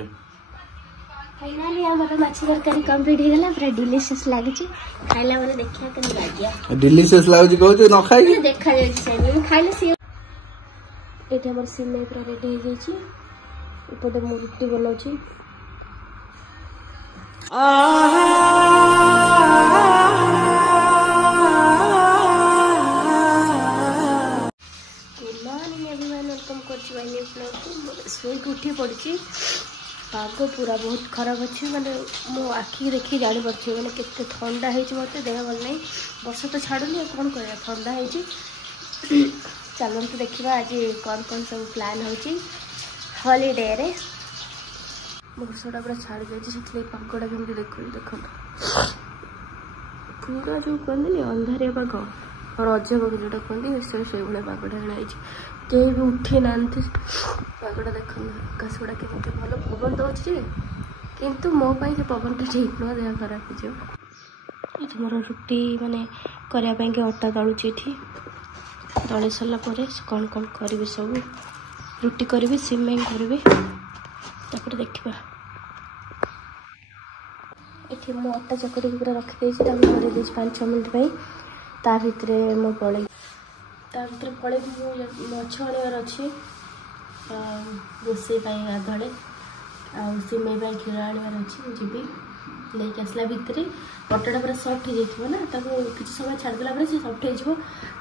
finally हमर माछ तरकारी कंप्लीट हो गला पूरा डिलीशियस लागी छी खाइला वाला देखिया केन लागिया डिलीशियस लागु कहू छ न खाइ देखा जाय छै मैं खाइले से एटे हमर सिमई पूरा रेडी हो जाय छी ऊपर मु रोटी बनाउ छी गुड मॉर्निंग एवरीवन वेलकम करछि माय न्यू ब्लॉग को सोई उठी पड़छि पाग पूरा बहुत खराब अच्छे माने मो आखि देखी जानी पार्छ मैंने केते ठंडा होती मत देह भल नहीं वर्ष तो छाड़ुनी कौन कर ठंडा हो चलते देखा आज कौन कौन सब प्लान हो हॉलीडे रे वर्षटा पूरा छाड़ जाए पागटा जमी देख देख पूरा जो कहते अंधारिया पाग रज पाग जो कहते से भाया पागटा है कहीं भी उठी ना पागटा देख आकाश गुड़ा के भल पवन दौर किंतु मो पाई से पवन टा ठीक नुह देह खराब हो मोर रुटी माने करने के अटा दलुची दली सारा कौन कौन करी सब रुटी करी सिमई करी देखा ये मो अटा चकड़ी पूरा रखी कर 5-6 मिनट ता भितर मो पड़े पड़े माछ आनार अच्छे रोसे गाधे सिमई क्षीर आनार अच्छे जी लेकिन आसला भितर अटाटा पूरा सफ्ट हो जाइए ना कि समय छाड़देला से सफ्ट हो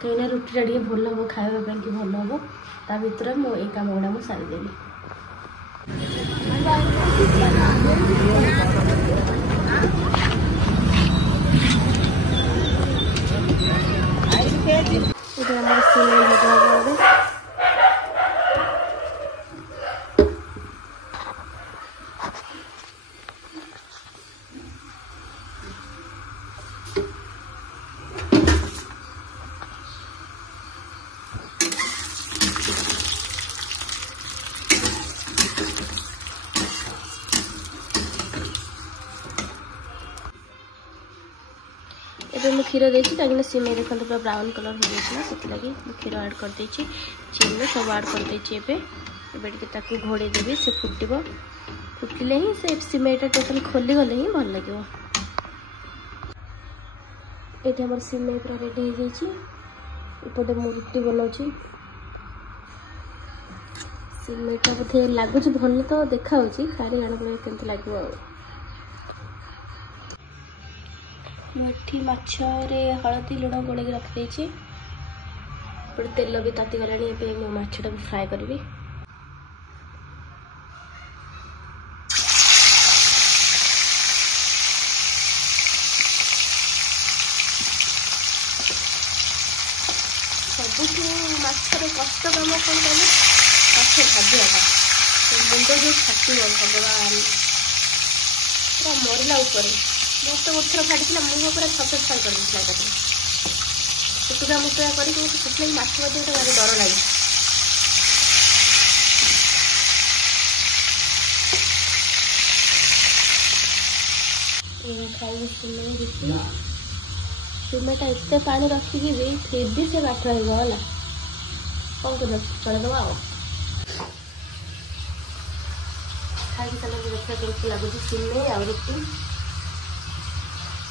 कहीं रुटीटा टे भल हम खावाई कि भल हम ता भर मुझे कम गुड़ा मुझे सारीदेवी क्षीर देती कहीं सिमई देखते पूरा ब्राउन कलर हो जाता से क्षीर आड कर चीनी सब आड कर घोड़े देवी से फुटब फुटिले ही से सिमईटा टोटाल खोली गले ही भल लगे ये हमारे सिमई पूरा रेडी हो जाए मु रुटी बनाऊ सिमईटा बोधे लगुच भल तो देखा खाली जाना पड़े केमती लगे मुठी माछरे हलदी लुण गोल रखी तेल भी ताती गला मो माछटा भी फ्राए करी सबुठ माछर कष्ट कम कौन कह माछ भाजवाटा मुंड जो छाटी भगवान पूरा मरला ऊपर मोर तो गोटे थर फाटी मुझे पूरा सफेद फ्राए कर देता मुटुका मुटुका कर माछ भाजी भारी डर लगे खाई सिमई सिमईटा एत पानी रखिकी भी फिर भी से बाठ रहा कौन कर चलदेव खाई सारा देखा कैसे लगुच सिमई आ रुटी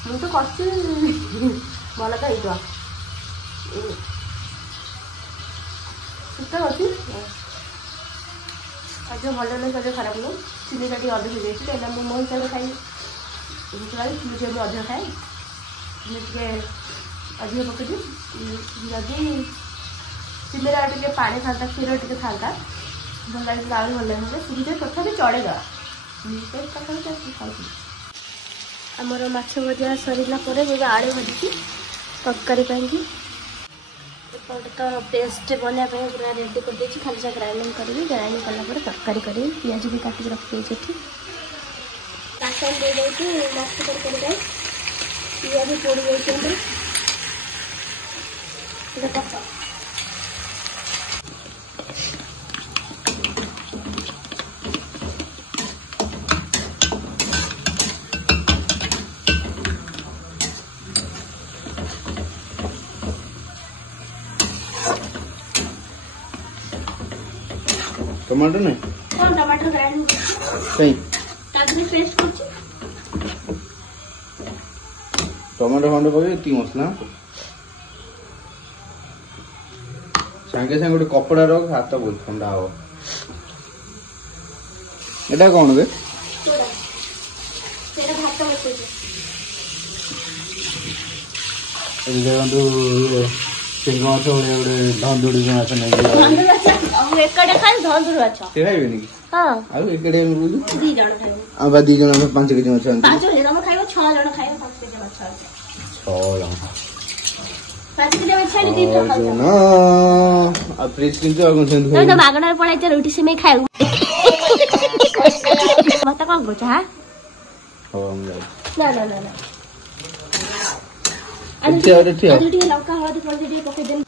मुझे भल तो हो अच्छी जो भल नहीं कभी खराब नहीं चीनीटा टे अधिक हो जाए कहीं मो हिसाब से खाई मुझे अधिक खाए टे अधिक पकड़ी जदि सिमईरा टे पा था क्षीर टे था भल लगे भल लगे सिमई तथा चढ़ेगा खाऊ आमर माछ भजा सरला आलू भाजी तरकारी तो पेस्ट बनाया पूरा रेडी कर खाली ग्राइंडिंग करी ग्राइंडिंग कला तरकारी करी पियाज भी काटिक रखी बासन दे माछ तरकारी पियाज पोड़ जाते टमाटर नहीं कौन टमाटर टमाटर ग्राइंड कहीं ताकि पेस्ट करछ टमाटर खंड पके ती मसला सांगे सांगे गोटे कपड़ा रख हाथ बहुत ठंडा हो एटा कौन बे तेरा भात बसै देखो सिंह माछ गोटे धंदुड़ी माछ नहीं एकड़े खाई धंदुड़ी माछ से खाइबे नी हां आ एकड़े बुझु 2 जण खाइबो आ बा 2 जण 5 केजी माछ आंती 5 जण खाइबो 6 जण खाइबो 5 केजी माछ 6 जण 5 केजी माछ छाडी दी तो खाऊ ना आ फ्रिज किंतु आगु सेंद तो मागणार पळायच्या रोटी सिमे खाऊ मत कोन गोचा हा हो हम जाई ना ना ना ना अच्छा ठीक आलू टी लौका हळदी पळदे टी पके देन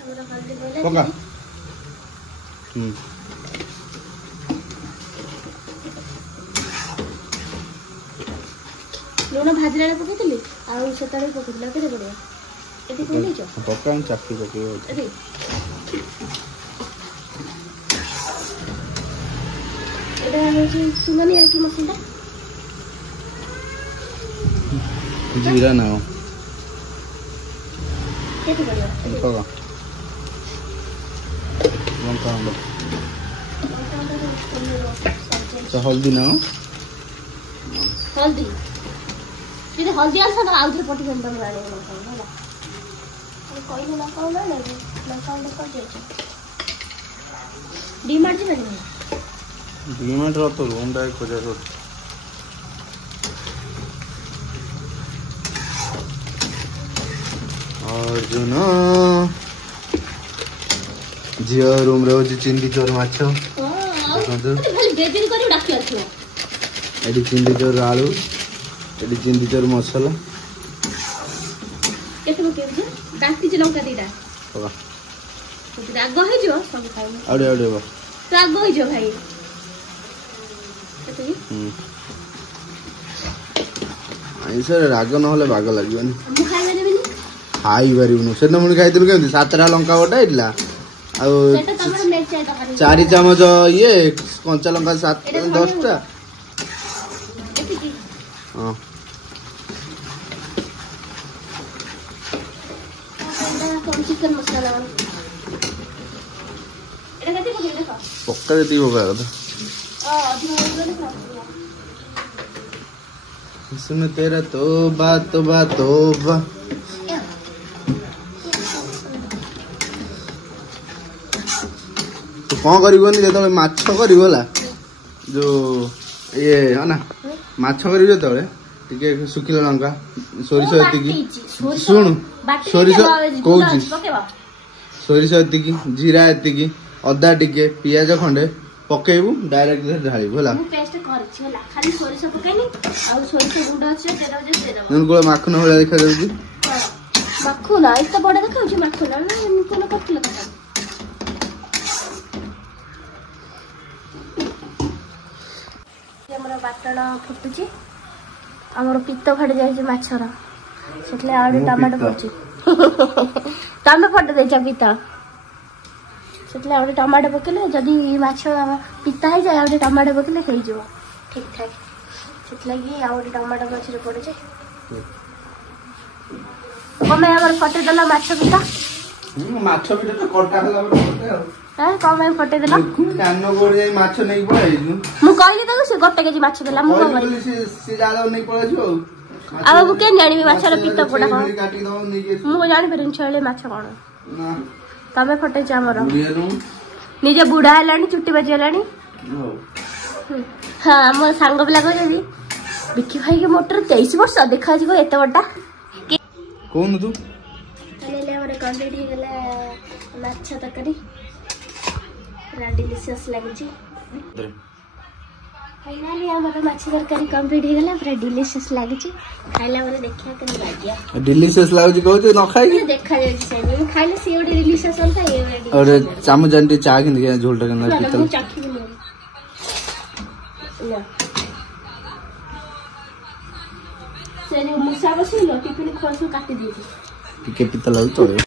हमरा हळदी बोले पका लूण भाजला पकेइली आ सेतारे पकेइला केते पड़िया एती कोनी छ पका चाकी पके एती एटा होची सुमनी यार की मसाला जीरा ना केते पड़िया पका लंका हम तो हल्दी ना हल्दी ये हल्दी आसा ना आउथरे पटी बंद बनाने होला होला कोइले ना कोन ना कर दे डीमार्ट जी बने डीमार्ट रो तो रूम डाय खोजा तो और जो ना जियो रूम रे होची चिंदी चोर माछ खाली बेबिन करी डाकी आछो एडी चिंदी चोर आलू एडी चिंदी चोर मसाला केते को केबे डाकी जे लंका दीटा पका राग हो जो सब खाइ आडे आडे बा राग हो जो भाई केते आइसर राग न होले भाग लागिवनी हम खाइबे देबेनी खाई परिबनु सेन मुनि खाइदिलु केमति सातरा लंका गोटा इडला आ सेटा तमर नेक चाइ तकारी 4 चमच ये कंचा लंका 7 10 टा हां चिकन मसाला एटा कते पके देखो पक्का देती होगा तो अधिक हो इसमें तेरा तौबा तौबा तौबा तो कौन करिवनी जेतले माछ करिवला जो ये है ना माछ करिव जेतले टिके सुखिला लंका सोरिस एतिकी सुन सोरिस कोउची सोरिस एतिकी जीरा एतिकी अदा टिके पियाज खंडे पकेबू डायरेक्ट ढाळी भला मु पेस्ट करछि होला खाली सोरिस पकेनी आ सोरिस गुंड अछि तेरा जे तेरा नन को माखन होला देखा जाउची माखन इतना बड़ा देखाउछि माखन ना कोन करथिला कथा हमरा बाटण फुटुछि हमर पित्त फाटि जाइछि माछर सेटले आडे टमाटो पड़छि तमे फट देछ पित्त सेटले आडे टमाटो पकेले जदी माछ पित्ता है जाय आडे टमाटो पकेले हेइ जो ठीक ठाक सेटले कि आडे टमाटो गछरे पड़छि कमे हमर फटे दला माछ पित्ता माछ बिटा तो कटा हला बटे हां कमे फटे दला कानो गोड़ जाई माछ नै पळाइजु मु कहली त से गोटे केजी माछ देला मु करी से जादा नै पळाइजु अब मु के जानि माछर पित्त पडा काटी दो नै के मु जानि परिन छले माछ कोन ना तमे फटे छ हमर बुढ़ियानु निजे बुढ़ा हलानी चुट्टी बाजी हलानी हां मो सांग बिला को जदी बिक्की भाई के मोटर 23 वर्ष देखा जी को एते बडा कोन तू तने हमर कंप्लीट हो गेला माछ तकरी पूरा डिलीशियस लागे छी फाइनली हमर माछ तरकारी कंप्लीट हो गेला पूरा डिलीशियस लागे छी खाइला वाला देखिया के लागिया डिलीशियस लागो कहू न खाइ देखा जाय छी से खाइले से ओडी डिलीशियस होता ये और चामच जानटी चा के झोलटा के ना पीतल चाखी भी ना से मुसा बसिलो टिफिन खोसु काटी दी टिके पीतल तो